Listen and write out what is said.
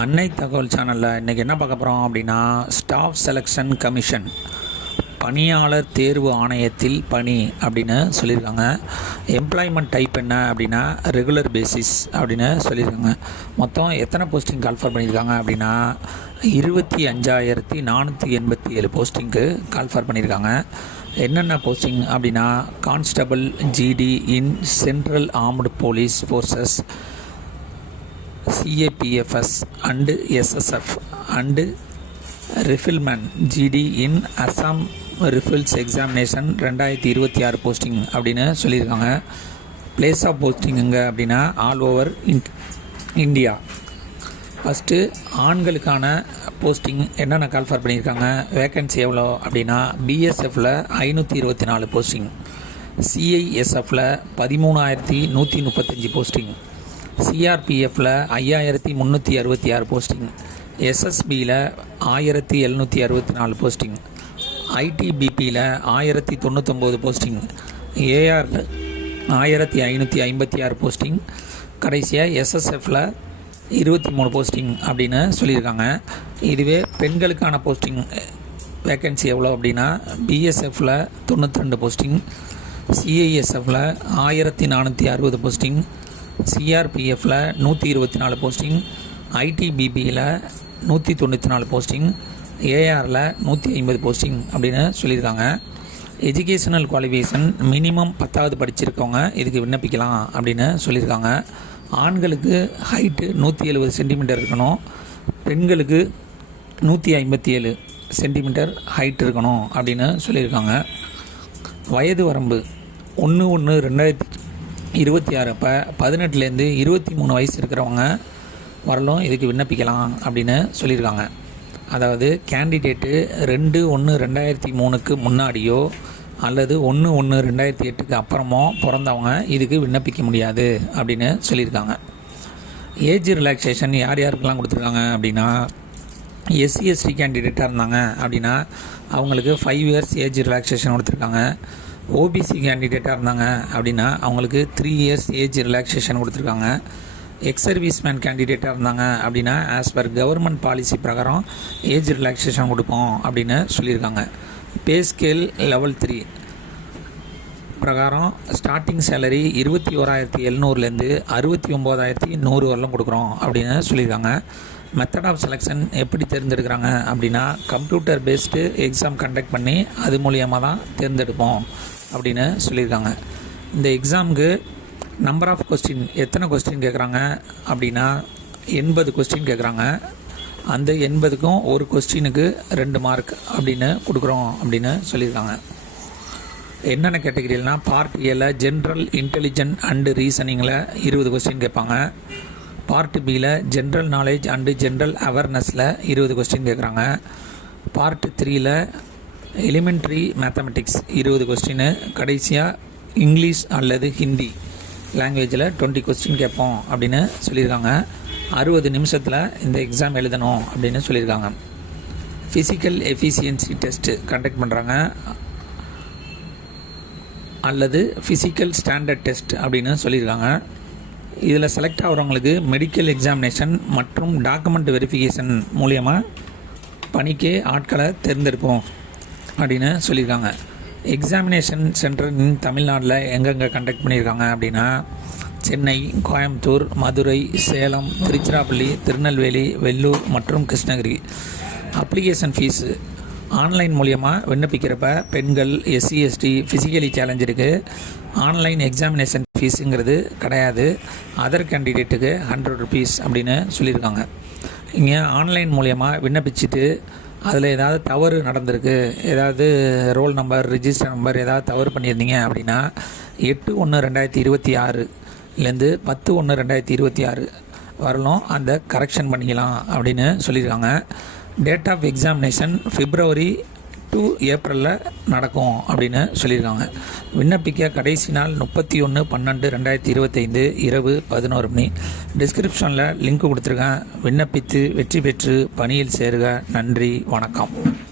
அன்னை தகவல் சேனலில் இன்றைக்கி என்ன பார்க்க போகிறோம் அப்படின்னா ஸ்டாஃப் செலெக்ஷன் கமிஷன் பணியாளர் தேர்வு ஆணையத்தில் பணி அப்படின்னு சொல்லியிருக்காங்க. எம்ப்ளாய்மெண்ட் டைப் என்ன அப்படின்னா ரெகுலர் பேசிஸ் அப்படின்னு சொல்லியிருக்காங்க. மொத்தம் எத்தனை போஸ்டிங் கால்ஃபர் பண்ணியிருக்காங்க அப்படின்னா இருபத்தி அஞ்சாயிரத்தி நானூற்றி எண்பத்தி ஏழு போஸ்டிங்க்கு கால்ஃபர் பண்ணியிருக்காங்க. என்னென்ன போஸ்டிங் அப்படின்னா constable GD in central armed police forces CAPFs and SSF and rifleman GD in Assam rifles examination ரெண்டாயிரத்தி இருபத்தி ஆறு போஸ்டிங் அப்படின்னு சொல்லியிருக்காங்க. பிளேஸ் ஆஃப் போஸ்டிங்குங்க அப்படின்னா all over in India first ஆண்களுக்கான போஸ்டிங் என்னென்ன கால்ஃபர் பண்ணியிருக்காங்க? வேக்கன்சி எவ்வளோ அப்படின்னா பிஎஸ்எஃப்பில் ஐநூற்றி இருபத்தி நாலு போஸ்டிங் சிஐஎஸ்எஃப்பில் பதிமூணாயிரத்தி நூற்றி முப்பத்தஞ்சு போஸ்டிங் சிஆர்பிஎஃப்பில் ஐயாயிரத்தி முந்நூற்றி அறுபத்தி ஆறு போஸ்டிங் எஸ்எஸ்பியில் ஆயிரத்தி எழுநூற்றி அறுபத்தி நாலு போஸ்டிங் ஐடிபிபியில் ஆயிரத்தி தொண்ணூத்தொம்போது போஸ்டிங் ஏஆரில் ஆயிரத்தி ஐநூற்றி ஐம்பத்தி ஆறு போஸ்டிங் கடைசியாக எஸ்எஸ்எஃப்பில் இருபத்தி மூணு போஸ்டிங் அப்படின்னு சொல்லியிருக்காங்க. இதுவே பெண்களுக்கான போஸ்டிங் வேக்கன்சி எவ்வளோ அப்படின்னா பிஎஸ்எஃப்பில் தொண்ணூற்றி ரெண்டு போஸ்டிங் சிஐஎஸ்எஃப்பில் ஆயிரத்தி நானூற்றி அறுபது போஸ்டிங் சிஆர்பிஎஃப்பில் நூற்றி இருபத்தி நாலு போஸ்டிங் ஐடிபிபியில் நூற்றி தொண்ணூற்றி நாலு போஸ்டிங் ஏஆரில் நூற்றி ஐம்பது போஸ்டிங் அப்படின்னு சொல்லியிருக்காங்க. எஜுகேஷனல் குவாலிஃபிகேஷன் மினிமம் பத்தாவது படிச்சிருக்கவங்க இதுக்கு விண்ணப்பிக்கலாம் அப்படின்னு சொல்லியிருக்காங்க. ஆண்களுக்கு ஹைட்டு நூற்றி எழுபது சென்டிமீட்டர் இருக்கணும். பெண்களுக்கு நூற்றி ஐம்பத்தி ஏழு சென்டிமீட்டர் ஹைட் இருக்கணும் அப்படின்னு சொல்லியிருக்காங்க. வயது வரம்பு ஒன்று ஒன்று ரெண்டாயிரத்தி இருபத்தி ஆறு அப்போ பதினெட்டுலேருந்து இருபத்தி மூணு வயசு இருக்கிறவங்க வரலும் இதுக்கு விண்ணப்பிக்கலாம் அப்படின்னு சொல்லியிருக்காங்க. அதாவது கேண்டிடேட்டு ரெண்டு ஒன்று ரெண்டாயிரத்தி மூணுக்கு முன்னாடியோ அல்லது ஒன்று ஒன்று ரெண்டாயிரத்தி எட்டுக்கு அப்புறமோ பிறந்தவங்க இதுக்கு விண்ணப்பிக்க முடியாது அப்படின்னு சொல்லியிருக்காங்க. ஏஜ் ரிலாக்ஸேஷன் யார் யாருக்கெல்லாம் கொடுத்துருக்காங்க அப்படின்னா எஸ்சி எஸ்டி கேண்டிடேட்டாக இருந்தாங்க அப்படின்னா அவங்களுக்கு ஃபைவ் இயர்ஸ் ஏஜ் ரிலாக்ஸேஷன் கொடுத்துருக்காங்க. ஓபிசி கேண்டிடேட்டாக இருந்தாங்க அப்படின்னா அவங்களுக்கு த்ரீ இயர்ஸ் ஏஜ் ரிலாக்ஸேஷன் கொடுத்துருக்காங்க. எக்ஸ் சர்வீஸ்மேன் கேண்டிடேட்டாக இருந்தாங்க அப்படின்னா ஆஸ் பர் கவர்மெண்ட் பாலிசி பிரகாரம் ஏஜ் ரிலாக்ஸேஷன் கொடுப்போம் அப்படின்னு சொல்லியிருக்காங்க. பே ஸ்கேல் லெவல் த்ரீ பிரகாரம் ஸ்டார்டிங் சேலரி இருபத்தி ஓராயிரத்தி எழுநூறுலேருந்து அறுபத்தி ஒம்போதாயிரத்தி நூறு வரலாம் கொடுக்குறோம் அப்படின்னு சொல்லியிருக்காங்க. மெத்தட் ஆஃப் செலெக்ஷன் எப்படி தேர்ந்தெடுக்கிறாங்க அப்படின்னா கம்ப்யூட்டர் பேஸ்டு எக்ஸாம் கண்டக்ட் பண்ணி அது மூலியமாக தான் தேர்ந்தெடுப்போம். அப்படின்னு சொல்லியிருக்காங்க. இந்த எக்ஸாமுக்கு நம்பர் ஆஃப் கொஸ்டின் எத்தனை கொஸ்டின் கேட்குறாங்க அப்படின்னா எண்பது கொஸ்டின் கேட்குறாங்க அந்த எண்பதுக்கும் ஒரு கொஸ்டினுக்கு ரெண்டு மார்க் அப்படின்னு கொடுக்குறோம் அப்படின்னு சொல்லியிருக்காங்க. என்னென்ன கேட்டகிரியில்னா பார்ட் ஏல ஜென்ரல் இன்டெலிஜென்ட் அண்டு ரீசனிங்கில் இருபது கொஸ்டின் கேட்பாங்க. பார்ட் பியில் ஜென்ரல் நாலேஜ் அண்டு ஜென்ரல் அவேர்னஸில் இருபது கொஸ்டின் கேட்குறாங்க பார்ட் த்ரீயில் எலிமெண்ட்ரி மேத்தமெட்டிக்ஸ் இருபது கொஸ்டின் கடைசியாக இங்கிலீஷ் அல்லது ஹிந்தி லாங்குவேஜில் டுவெண்ட்டி கொஸ்டின் கேட்போம் அப்படின்னு சொல்லியிருக்காங்க. அறுபது நிமிஷத்தில் இந்த எக்ஸாம் எழுதணும் அப்படின்னு சொல்லியிருக்காங்க. ஃபிசிக்கல் எஃபிஷியன்சி டெஸ்ட்டு கண்டக்ட் பண்ணுறாங்க அல்லது ஃபிசிக்கல் ஸ்டாண்டர்ட் டெஸ்ட் அப்படின்னு சொல்லியிருக்காங்க. இதில் செலக்ட் ஆகிறவங்களுக்கு மெடிக்கல் எக்ஸாமினேஷன் மற்றும் டாக்குமெண்ட் வெரிஃபிகேஷன் மூலியமாக பணிக்கே ஆட்களை தேர்ந்தெடுப்போம். அப்படின்னு சொல்லியிருக்காங்க. எக்ஸாமினேஷன் சென்டர் இன் தமிழ்நாட்டில் எங்கெங்கே கண்டக்ட் பண்ணியிருக்காங்க அப்படின்னா சென்னை கோயம்புத்தூர் மதுரை சேலம் திருச்சிராப்பள்ளி திருநெல்வேலி வெள்ளூர் மற்றும் கிருஷ்ணகிரி. அப்ளிகேஷன் ஃபீஸு ஆன்லைன் மூலியமாக விண்ணப்பிக்கிறப்ப பெண்கள் எஸ்சி எஸ்டி ஃபிசிக்கலி சேலஞ்ச் இருக்குது ஆன்லைன் எக்ஸாமினேஷன் ஃபீஸுங்கிறது கிடையாது. அதர் கேண்டிடேட்டுக்கு ஹண்ட்ரட் ருபீஸ் அப்படின்னு சொல்லியிருக்காங்க. இங்கே ஆன்லைன் மூலியமாக விண்ணப்பிச்சுட்டு அதில் ஏதாவது தவறு நடந்திருக்கு ஏதாவது ரோல் நம்பர் ரிஜிஸ்டர் நம்பர் ஏதாவது தவறு பண்ணியிருந்தீங்க அப்படின்னா எட்டு ஒன்று ரெண்டாயிரத்தி இருபத்தி ஆறுலேருந்து பத்து ஒன்று ரெண்டாயிரத்தி இருபத்தி ஆறு வரலும் அந்த கரெக்ஷன் பண்ணிக்கலாம் அப்படின்னு சொல்லியிருக்காங்க. Date of examination February to ஏப்ரலில் நடக்கும் அப்படின்னு சொல்லியிருக்காங்க. விண்ணப்பிக்க கடைசி நாள் முப்பத்தி ஒன்று பன்னெண்டு ரெண்டாயிரத்தி இருபத்தைந்து இரவு பதினோரு மணி. டிஸ்கிரிப்ஷனில் லிங்க் கொடுத்துருக்கேன். விண்ணப்பித்து வெற்றி பெற்று பணியில் சேருக. நன்றி. வணக்கம்.